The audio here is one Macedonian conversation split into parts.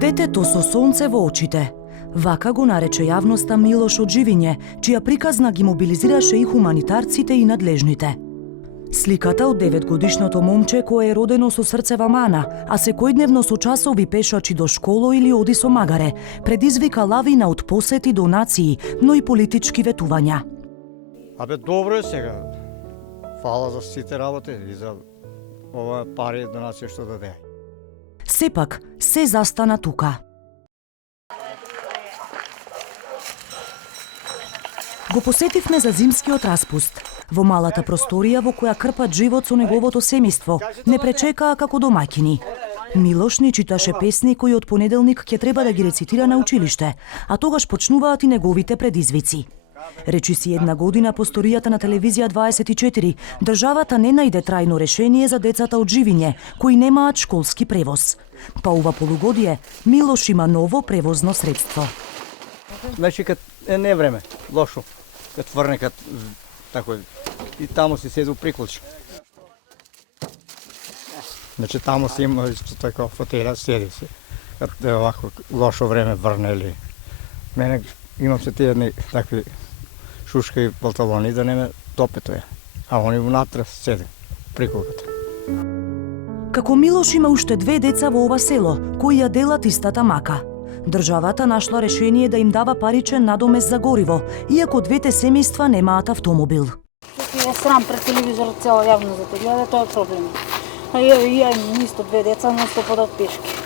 Детето со сонце во очите. Вака го нарече јавноста Милош од Живиње, чија приказна ги мобилизираше и хуманитарците и надлежните. Сликата од 9-годишното момче кое е родено со срцева мана, а секојдневно со часови пешачи до школо или оди со магаре, предизвика лавина од посети, донации, но и политички ветувања. Абе, добро е сега. Фала за сите работи и за ова пари донација што даде. Сепак, се застана тука. Го посетивме за зимскиот распуст. Во малата просторија во која крпат живот со неговото семејство, не пречекаа како домаќини. Милош ни читаше песни кои од понеделник ќе треба да ги рецитира на училиште, а тогаш почнуваат и неговите предизвици. Речи си една година по сторијата на телевизија 24, државата не најде трајно решение за децата од Живиње, кои немаат школски превоз. Па ова полугодие Милош има ново превозно средство. Значи, кад е не време, лошо, кад врне, кад тако, и таму си седу приклучи. Значи, таму си има исто така фотеля, седи се, кад е овако лошо време врнели. Мене имам се тие едни такви шушка и палталони да не ме топе тоа. А они внатре седи, приколката. Како Милош има уште 2 деца во ова село, кои ја делат истата мака. Државата нашла решение да им дава паричен надомест за гориво, иако двете семејства немаат автомобил. Е срам пред телевизорот цела јавно за те гледа, тоа е проблем. А ја имам исто 2 деца, но што подат пешки.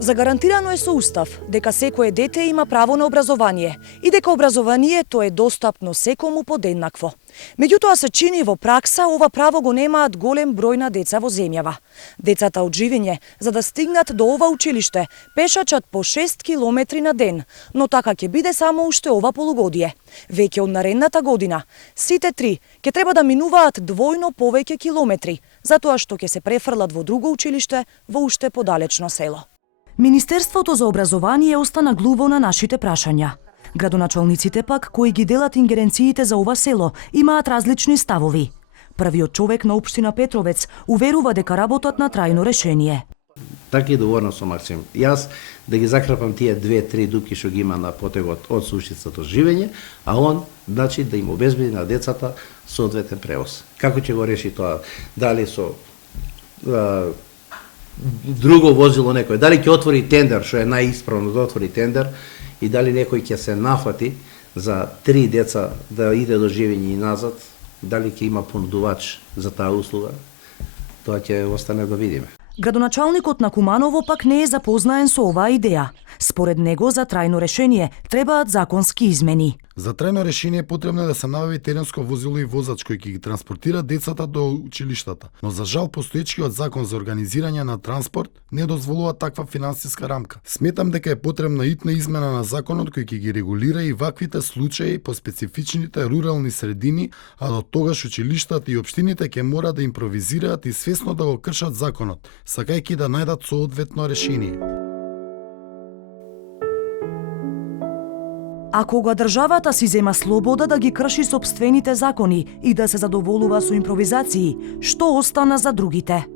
Загарантирано е со устав дека секое дете има право на образование и дека образованието е достапно секому подеднакво. Меѓутоа се чини во пракса ова право го немаат голем број на деца во земјава. Децата од Живиње, за да стигнат до ова училиште, пешачат по 6 километри на ден, но така ќе биде само уште ова полугодие. Веќе од наредната година, сите 3 ќе треба да минуваат двојно повеќе километри, затоа што ќе се префрлат во друго училиште во уште подалечно село. Министерството за образование остана глуво на нашите прашања. Градоначалниците пак, кои ги делат ингеренциите за ова село, имаат различни ставови. Првиот човек на општина Петровец уверува дека работат на трајно решение. Така и договорно со Максим. Јас да ги закрапам тие 2-3 дупки што ги има на потегот од Сушица до Живење, а он, значи, да им обезбеди на децата соодветен превоз. Како ќе го реши тоа? Дали со друго возило некој, дали ќе отвори тендер, што е најисправно да отвори тендер, и дали некој ќе се нафати за 3 деца да иде до Живење и назад, дали ќе има понудувач за таа услуга, тоа ќе остане да видиме. Градоначалникот на Куманово пак не е запознаен со оваа идеја. Според него, за трајно решение требаат законски измени. За трајно решение потребно е да се набави теренско возило и возач кој ќе ги транспортира децата до училиштата. Но за жал постоечкиот закон за организирање на транспорт не дозволува таква финансиска рамка. Сметам дека е потребна итна измена на законот кој ќе ги регулира и ваквите случаи по специфичните рурални средини, а до тогаш училиштата и општините ќе мора да импровизираат и свесно да го кршат законот, сакајќи да најдат соодветно решение. А кога државата си зема слобода да ги крши сопствените закони и да се задоволува со импровизации, што остана за другите?